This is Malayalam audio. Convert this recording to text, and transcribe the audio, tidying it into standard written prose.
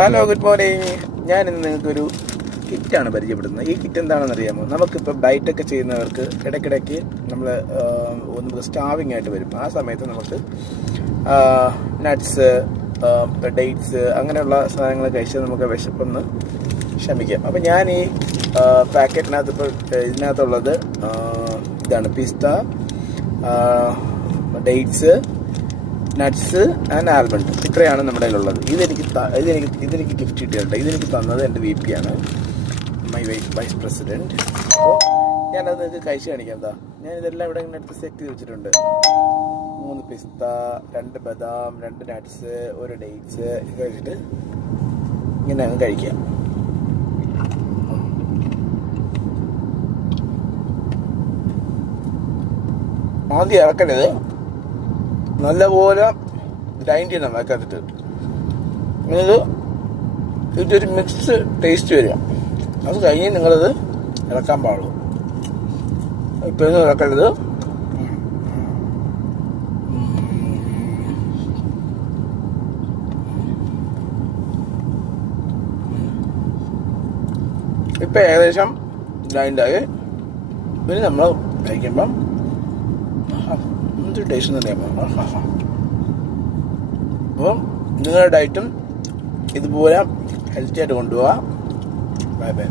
Hello, good morning. ഞാൻ ഇന്ന് നിങ്ങൾക്കൊരു കിറ്റാണ് പരിചയപ്പെടുന്നത്. ഈ കിറ്റ് എന്താണെന്ന് അറിയാമോ? നമുക്കിപ്പോൾ ഡയറ്റൊക്കെ ചെയ്യുന്നവർക്ക് ഇടയ്ക്കിടയ്ക്ക് നമുക്ക് സ്റ്റാവിങ് ആയിട്ട് വരും. ആ സമയത്ത് നമുക്ക് നട്ട്സ്, ഡേറ്റ്സ് അങ്ങനെയുള്ള സാധനങ്ങൾ കഴിച്ച് നമുക്ക് വിശപ്പൊന്ന് ശമിക്കാം. അപ്പം ഞാൻ ഈ പാക്കറ്റിനകത്ത് ഇപ്പോൾ ഇതിനകത്തുള്ളത് ഇതാണ്: പിസ്ത, ഡേറ്റ്സ്, നട്ട്സ് ആൻഡ് ആൽമണ്ട്. ഇത്രയാണ് നമ്മുടെ കയ്യിലുള്ളത്. ഇതെനിക്ക് ഗിഫ്റ്റ് കിട്ടിയിട്ടുണ്ട്. ഇതെനിക്ക് തന്നത് എൻ്റെ VP ആണ്, മൈ വൈസ് പ്രസിഡൻറ്റ്. അപ്പോൾ ഞാനത് നിങ്ങൾക്ക് കഴിച്ച് കാണിക്കാം. ഞാൻ ഇതെല്ലാം ഇവിടെ ഇങ്ങനെ എടുത്ത് സെറ്റ് ചെയ്ത് വെച്ചിട്ടുണ്ട്. 3 പിസ്ത, 2 ബദാം, 2 നട്ട്സ്, 1 ഡേറ്റ്സ് ഇത് വെച്ചിട്ട് ഇങ്ങനെ അങ്ങ് കഴിക്കാം. ആദ്യം ഇറക്കരുത്, നല്ലപോലെ ഗ്രൈൻഡ് ചെയ്യണം വയ്ക്കാത്തിട്ട്. ഇതൊരു മിക്സ് ടേസ്റ്റ് വരിക. അത് കഴിഞ്ഞ് നിങ്ങളത് ഇറക്കാൻ പാടുള്ളൂ. ഇപ്പം ഒന്നും ഇറക്കരുത്. ഇപ്പം ഏകദേശം ഗ്രൈൻഡായി. പിന്നെ നമ്മൾ കഴിക്കുമ്പം എന്തൊരു ടേസ്റ്റ് തന്നെയാണ്. അപ്പം നിങ്ങളുടെ ഡയറ്റും ഇതുപോലെ ഹെൽത്തി ആയിട്ട് കൊണ്ടുപോവുക. Bye bye.